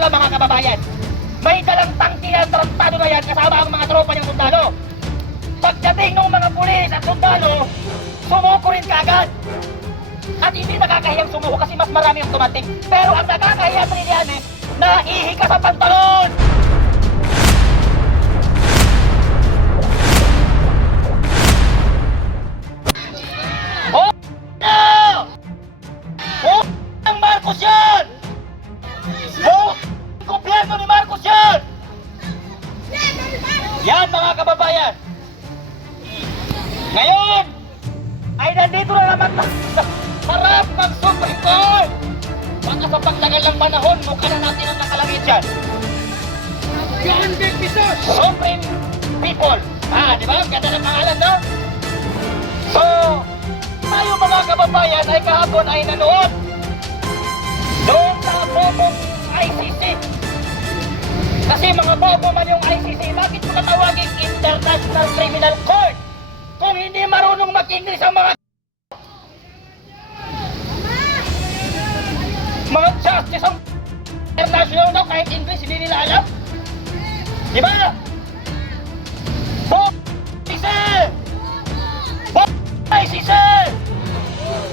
peninsula mga kababayan. May dalang tangke yan, tarantado na yan, kasama ang mga tropa niyang sundalo. Pagdating ng mga pulis at sundalo, sumuko rin kaagad. At hindi nakakahiyang sumuko kasi mas marami yung tumating. Pero ang nakakahiya, Trillanes, naihi ka sa pantalon! Oh! No! Oh! Ang Marcos yan! Oh! Gobyerno ni Marcos yan! Yan mga kababayan! Ngayon ay nandito na naman sa harap ng Supreme Court! Baka sa pagtagal ng panahon, mukha na natin ang nakalagay dyan. Supreme People! Di ba? Ganda ng pangalan, no? So, tayo mga kababayan ay kahapon ay nanood doon sa bobong ICC. Kasi mga bobo man yung ICC, bakit mo natawagin International Criminal Court kung hindi marunong mag-English ang mga justice ang international, no? Kahit English hindi nila alam, di ba? Bobo ICC! Bobo ICC!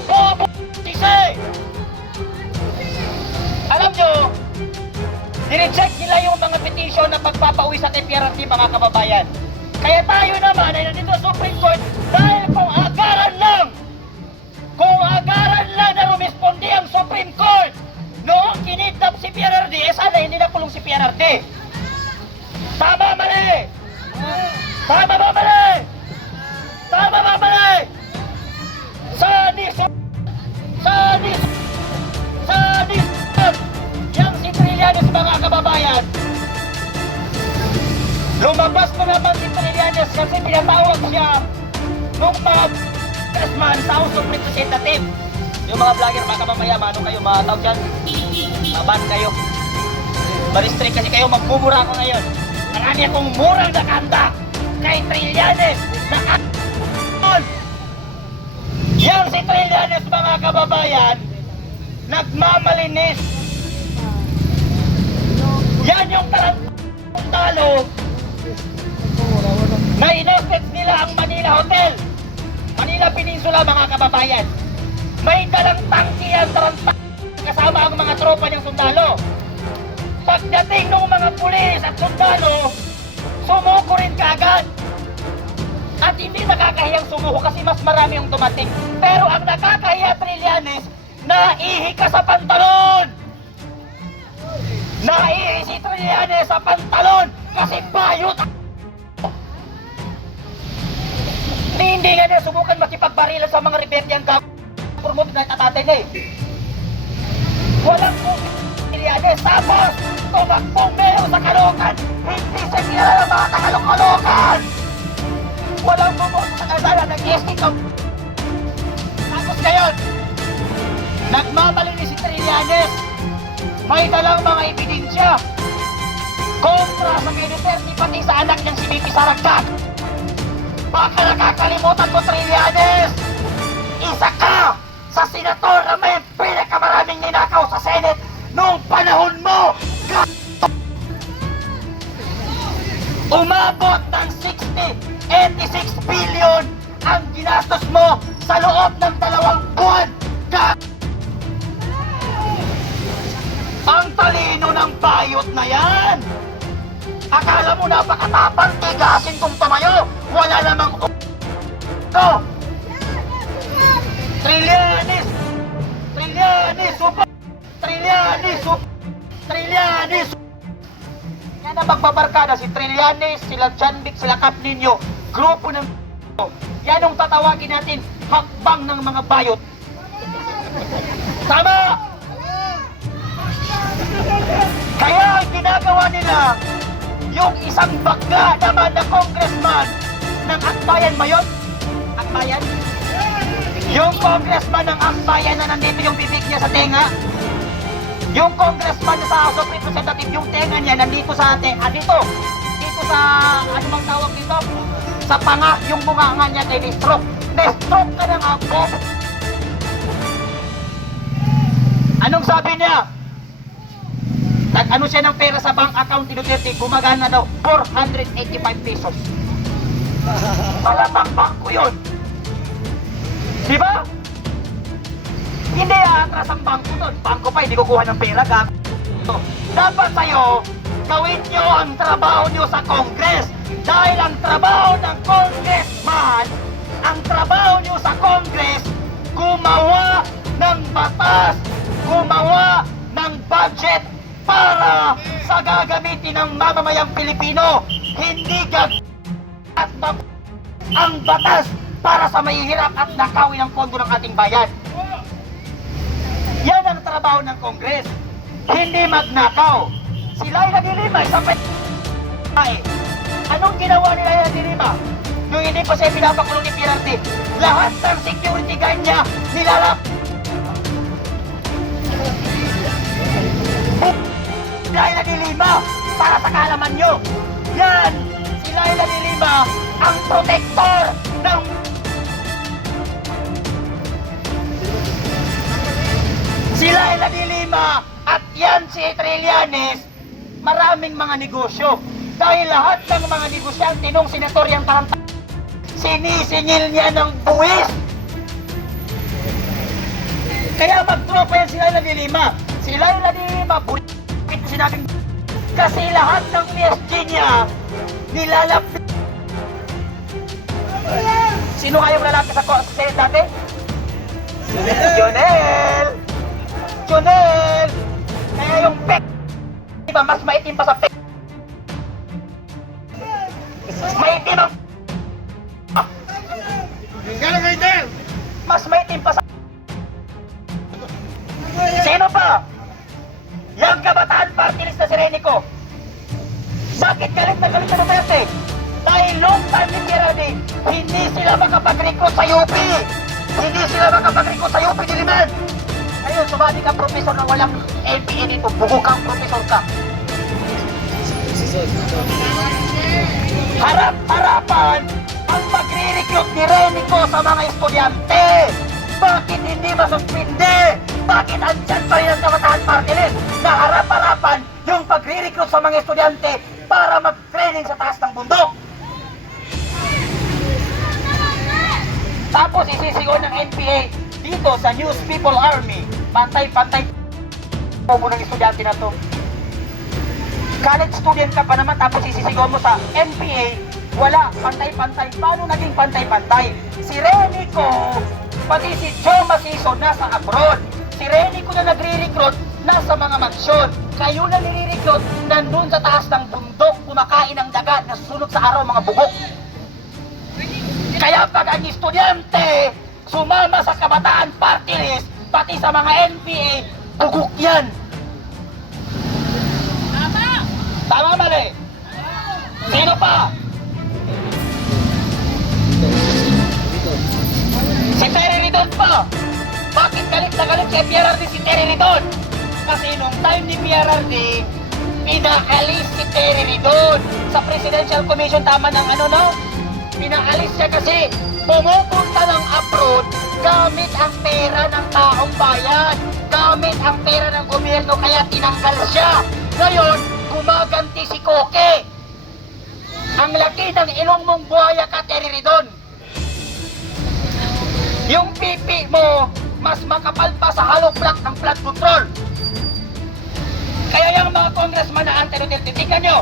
Bobo ICC! Alam nyo, nireject nila yung mga petition na pagpapauwi sa TPRRT mga kababayan. Kaya tayo naman ay nandito sa Supreme Court dahil kung agaran lang na rumispondi ang Supreme Court noong kinidnap si PRRD, sana hindi napulong si PRRD. Tama mali! Tama ba mali? Tama ba mali? Yang si Trillanes mga kababayan, lumabas na naman si Trillanes kasi pinatawag siya nung mga kasman sa House of Representatives. Yung mga vlogger, mga kababaya, ano kayo, mga tawag dyan? Maban kayo. Ma-restrict kasi kayo, magmumura ako ngayon. Marami akong murang nakanda kay Trillanes na a**on. Yang si Trillanes mga kababayan, nagmamalinis. Yan yung tarantalo na in-effect nila ang Manila Hotel, Manila Peninsula mga kababayan. May dalang tangke yan, tarantado, kasama ang mga tropa niyang sundalo. Pagdating ng mga pulis at sundalo, sumuko rin kaagad. At hindi nakakahiyang sumuko kasi mas marami yung tumating. Pero ang nakakahiya, Trillanes, naihi ka sa pantalon! Naihi si Trillanes sa pantalon kasi bayot! Hindi nga niya subukan makipagbarilan sa mga rebelde ang promote na tatatay na eh. Walang po Trillanes, tapos tumakbong mayor sa Caloocan, hindi siya kilala mga Tagalog-Caloocan! Walang bumoto sa kalsada, nag-escape ang... Tapos ngayon, nagmamalinis si Trillanes, may dalang mga ebidensya kontra sa Duterte pati sa anak niyang si BP Saragat. Baka nakakalimutan mo, Trillanes, isa ka sa senator na may pinakamaraming ninakaw sa Senate noong panahon mo. Umabot ng 86 billion ang ginastos mo sa loob ng 2 buwan. Ang talino ng bayot na yan. Akala mo napakatapang, tigasin kung tumayo. Wala namang no. Trillanes! Trillanes! Trillanes! Yan ang magbabarkada, si Trillanes, sila Janvic, sila Cap Nino, grupo ng yan ang tatawagin natin, hakbang ng mga bayot. Tama! Kaya ang ginagawa nila, yung isang bagga naman na congressman ng Akbayan ba yun? Akbayan? Yung congressman ng Akbayan na nandito yung bibig niya sa tenga, yung congressman sa House of Representatives, yung tenga niya nandito sa atin, dito sa, ano bang tawag dito? Sa panga, yung bunganga niya kay na-stroke. Na-stroke ka ng ako. Anong sabi niya? Nag-ano siya ng pera sa bank account ni Duterte, gumagana daw 485 pesos. Malamang bangko yun. Di ba? Hindi aatras ang bangko doon. Bangko pa, hindi kukuha ng pera. Dapat sa'yo, gawin nyo ang trabaho nyo sa Congress. Dahil ang trabaho ng congressman, ang trabaho nyo sa Congress, gumawa ng batas, gumawa ng budget para sa gagamitin ng mamamayang Pilipino. Hindi at ang batas para sa mahihirap at nakawin ang pondo ng ating bayan. Yan ang trabaho ng Congress. Hindi magnakaw. Si Laila de Lima, isang anong ginawa ni Laila de Lima? Nung hindi pa siya pinapakulong ni PRRD, lahat ng security guard niya nilalap. Laila de Lima, para sa kaalaman nyo, yan, si Laila de Lima, ang protector ng si Laila de Lima at yan si Trillanes, maraming mga negosyo. Dahil lahat ng mga negosyante nung senatoriang tarantang, sinisingil niya ng buwis. Kaya magtropa yan si Laila de Lima. Si Laila de Lima, bulit sinabing kasi lahat ng PSG niya nilalap. Sino kayong lalaki sa Senate dati? Jonel! Jonel! Kaya yung pek, diba, mas maitim pa sa pek. Maitim ang mas maitim pa sa sino pa? Yang kabataan party list na si Renico. Bakit galit na Duterte? Dahil long time ni PRRD, hindi sila makapag-recruit sa UP. Hindi sila makapag-recruit sa UP Diliman. Ngayon, sumali ka professor na walang LPA dito. Bugo kang professor ka. Harap-harapan ang pagre-recruit ni Renico sa mga estudyante. Bakit hindi masuspinde? Bakit andyan pa rin ang kabataan party list na harap-harapan yung pagre-recruit sa mga estudyante para mag-training sa taas ng bundok? Tapos isisigaw ng NPA dito sa News People Army, pantay-pantay po ng estudyante na to. College student ka pa naman, tapos isisigaw mo sa NPA, wala, pantay-pantay. Paano naging pantay-pantay? Si Renico, pati si Joe Maciso nasa abroad. Si Renico na nagre-recruit nasa mga mansyon. Kayo na nire-recruit nandun sa taas ng bundok, kumakain ng dagat na susunod sa araw mga bubok. Kaya pag ang estudyante sumama sa kabataan party list, pati sa mga NPA, bugok yan. Tama mali? Sino pa? Si Terry Ridon pa. Bakit galit na galit kay PRRD si Terry Ridon? Kasi nung time ni PRRD, pinaalis si Terry Ridon sa Presidential Commission. Tama ng ano no? Pinaalis siya kasi pumupunta ng abroad gamit ang pera ng taong bayan. Gamit ang pera ng gobyerno, kaya tinanggal siya. Ngayon, gumaganti si Koke. Ang laki ng ilong mong buhaya ka, Terry Ridon. Yung pipi mo, mas makapal pa sa hollow block ng flood control. Kaya yung mga congressman na anti-Duterte, tingnan nyo,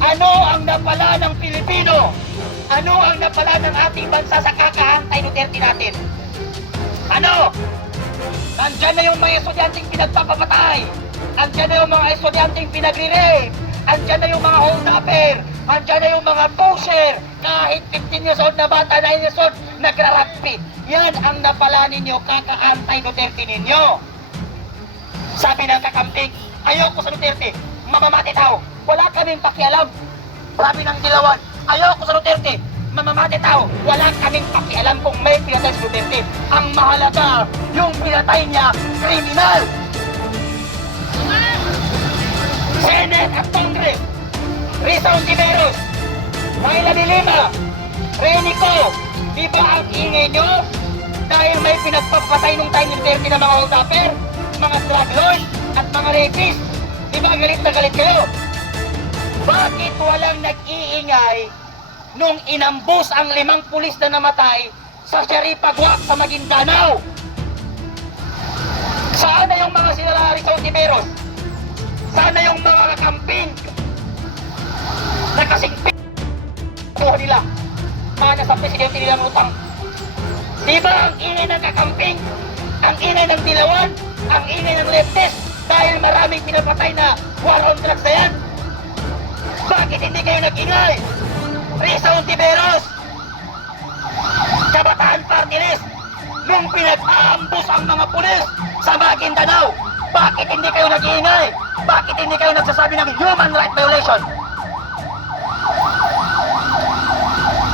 ano ang napala ng Pilipino? Ano ang napala ng ating bansa sa kaka-anti-Duterte natin? Ano? Nandyan na yung mga estudyanteng pinagpapapatay. Andyan na yung mga estudyanteng pinagre-rape. Andyan na yung mga hold-upper. Andyan na yung mga pusher. Kahit 15 years old na bata, 9 years old, nagra-rugby. Yan ang napala ninyo, kaka-anti-Duterte ninyo. Sabi ng kakamping, ayoko sa Duterte, mamamati tao. Wala kaming pakialam. Sabi ng Dilawan, ayoko sa Duterte, mamamati tao. Wala kaming pakialam kung may pinatay sa Duterte. Ang mahalaga, yung pinatay niya, kriminal. Senate at Congress, Risa Ontiveros, Laila de Lima, Renico, di ba ang ingay nyo? Dahil may pinagpapatay nung time ni Duterte ng mga hold-upper, mga drug lords, at mga rapist. Di ba galit na galit kayo? Bakit walang nag-iingay nung inambus ang 5 pulis na namatay sa Sharipagwak sa Maguindanao? Saan na yung mga sinalari sa Utiveros? Sana yung mga kakamping na kasingping nila mana sa presidente nilang utang. Diba ang ingay ng kakamping, ang ingay ng Dilawan, ang ingay ng leftist dahil maraming pinapatay na war on drugs na yan? Bakit hindi kayo nag-ingay? Risa Ontiveros, Kabataan Party List, nung pinag-aambus ang mga pulis sa Maguindanao, bakit hindi kayo nag-iingay? Bakit hindi kayo nagsasabi ng human right violation?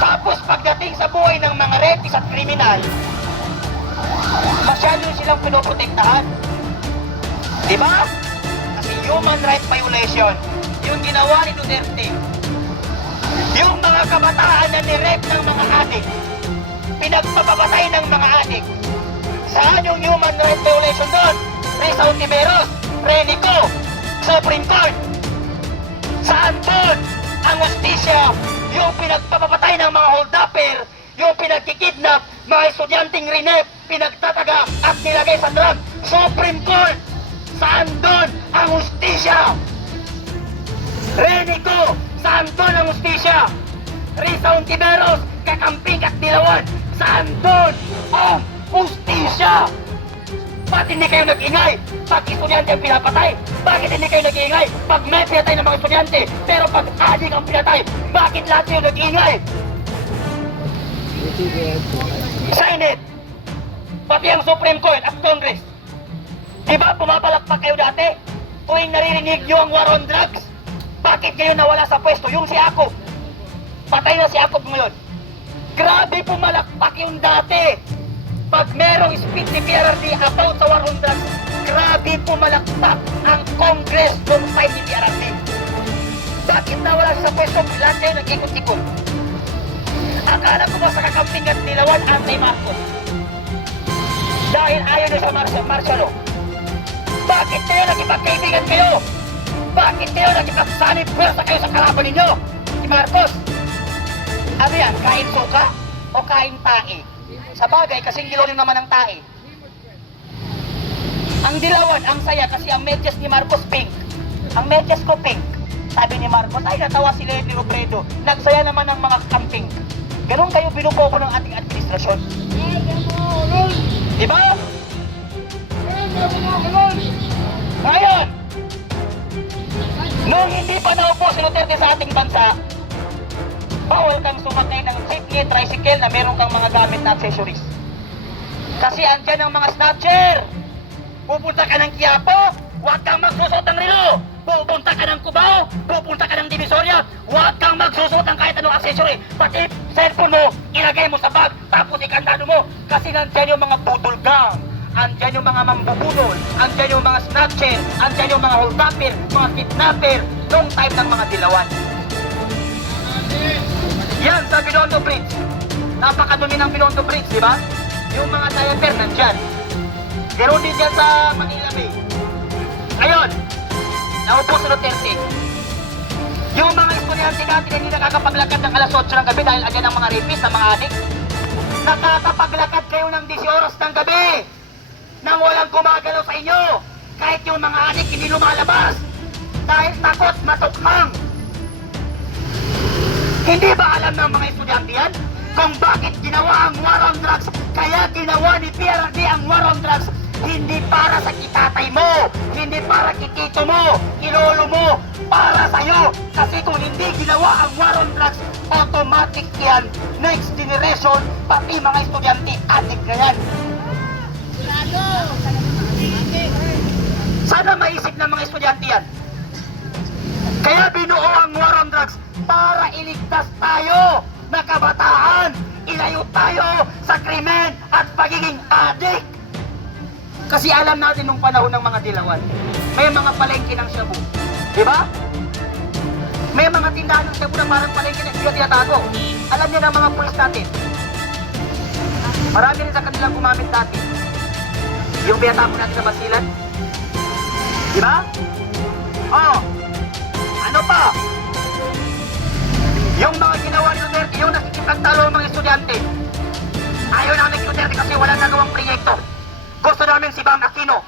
Tapos pagdating sa buhay ng mga rapist at kriminal, masyado silang pinoprotektahan. Diba? Kasi human right violation, yung ginawa ni Duterte, yung mga kabataan na nirape ng mga adik, pinagpapapatay ng mga adik. Saan yung human right violation doon? Risa Ontiveros, Renico, Supreme Court. Saan doon ang hustisya? Yung pinagpapapatay ng mga hold-upper, yung pinagkikidnap, mga estudyanteng rinep, pinagtataga at nilagay sa drug. Supreme Court. Saan doon ang hustisya? Renico, saan doon ang hustisya? Risa Ontiveros, Kakamping at Dilawan, saan doon ang hustisya? Bakit hindi kayo nag-ingay pag estudyante ang pinapatay? Bakit hindi kayo nag-ingay pag may pinatay ng mga estudyante? Pero pag adik ang pinatay, bakit lahat kayo nag-ingay? Senate, pati ang Supreme Court at Congress. Diba pumapalakpak kayo dati? Tuwing naririnig nyo ang war on drugs? Bakit kayo nawala sa pwesto? Yung si Jacob, patay na si Jacob ngayon. Grabe pumalakpak yung dati. Pag merong speech ni PRRD about sa war on drugs, grabe pumalakpak ang Congress noong time ni PRRD. Bakit nawala sa pwesto? Lahat kayo nag-ikot-ikot. Akala ko ba sa Kakamping at Dilawan anti-Marcos? Dahil ayaw nyo sa martial law. Bakit kayo nakipagkaibigan kayo? Bakit kayo nakipagsanib pwersa kayo sa kalaban ninyo? Si Marcos. Ano yan? Kain suka o kain tae? Sa bagay, kasing gilonim naman ang tae. Ang Dilawan, ang saya kasi ang medyas ni Marcos pink. Ang medyas ko pink. Sabi ni Marcos, ay natawa si Lenny Robredo. Nagsaya naman ang mga camping. Ganon kayo binuboko ng ating administrasyon. Diba? Ngayon, nung hindi pa naupo si Duterte sa ating bansa, bawal kang sumakay ng jeepney, tricycle na meron kang mga gamit na accessories. Kasi andyan ang mga snatcher. Pupunta ka ng Quiapo, huwag kang magsusot ng relo. Pupunta ka ng Cubao, pupunta ka ng Divisoria, huwag kang magsusot ng kahit anong accessory. Pati cellphone mo, ilagay mo sa bag, tapos ikandado mo. Kasi nandyan yung mga budol gang, andyan yung mga mambubunol, andyan yung mga snatcher, andyan yung mga hold-upper, mga kidnapper, noong time ng mga Dilawan. Yan sa Binondo Bridge. Napakadumi ng Binondo Bridge, di ba? Yung mga diaper nandyan. Pero din dyan sa Manila Bay. Ngayon, naupo si Duterte. Yung mga estudyante natin na hindi nakakapaglakad ng alas 8 ng gabi dahil andyan ang mga rapist, ang mga adik. Nakakapaglakad kayo ng 10 oras ng gabi nang walang gumagalaw sa inyo. Kahit yung mga adik hindi lumalabas dahil takot matukmang. Hindi ba alam ng mga estudyante yan kung bakit ginawa ang war on drugs? Kaya ginawa ni PRRD ang war on drugs hindi para sa kitatay mo, hindi para kitito mo, kilolo mo, para sa'yo. Kasi kung hindi ginawa ang war on drugs, automatic yan. Next generation, pati mga estudyante, addict na yan. Sana maisip ng mga estudyante yan. Kaya binuo ang war on drugs para iligtas tayo na kabataan, ilayo tayo sa krimen at pagiging adik. Kasi alam natin nung panahon ng mga Dilawan, may mga palengke ng shabu. Di ba? May mga tindahan ng shabu na parang palengke na hindi tinatago. Alam niya ng mga pulis natin. Marami rin sa kanilang gumamit dati. Yung pinatapon natin sa Basilan. Di ba? Oh, ano pa? Yung mga ginawa ni Duterte, yung nakikipagtalo ng mga estudyante. Ayaw namin ni Duterte kasi wala nagawang proyekto. Gusto namin si Bam Aquino.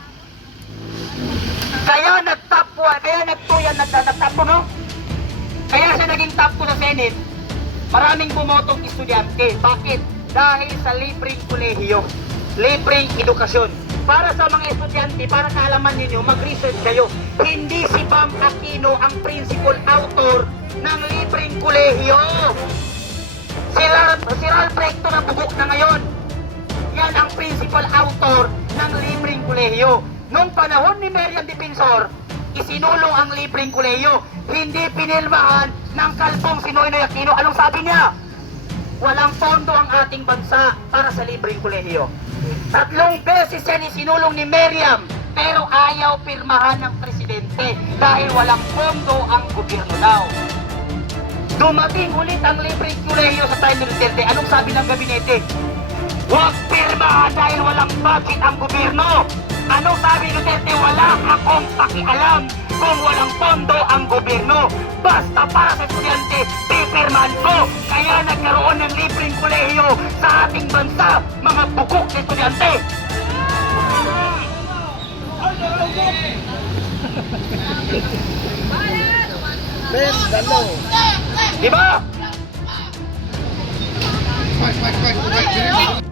Kaya nag-top 1, kaya nag-2 yan, nag-top 2, no? Kaya siya naging top 2 sa Senate. Maraming bumotong estudyante. Bakit? Dahil sa libreng kolehiyo, libreng edukasyon. Para sa mga estudyante, para kaalaman ninyo, mag-research kayo. Hindi si Bam Aquino ang principal author ng libreng kolehiyo. Si Ralph Recto na bugok na ngayon. Yan ang principal author ng libreng kolehiyo. Nung panahon ni Meriam Defensor, isinulong ang libreng kolehiyo. Hindi pinilmahan ng kalbong si Noynoy Aquino. Anong sabi niya? Walang pondo ang ating bansa para sa libreng kolehiyo. 3 beses yan isinulong ni Meriam, pero ayaw pirmahan ng presidente dahil walang pondo ang gobyerno daw. Dumating ulit ang libreng kolehiyo sa time ni Duterte. Anong sabi ng gabinete? Huwag pirmahan dahil walang budget ang gobyerno. Anong sabi ni Duterte? Wala akong pakialam kung walang pondo ang gobyerno. Basta para sa estudyante, pipirmahan ko. Kaya nagkaroon ng libreng kolehiyo sa ating bansa, mga bugok na estudyante. Ben, dalo. Diba? Wait.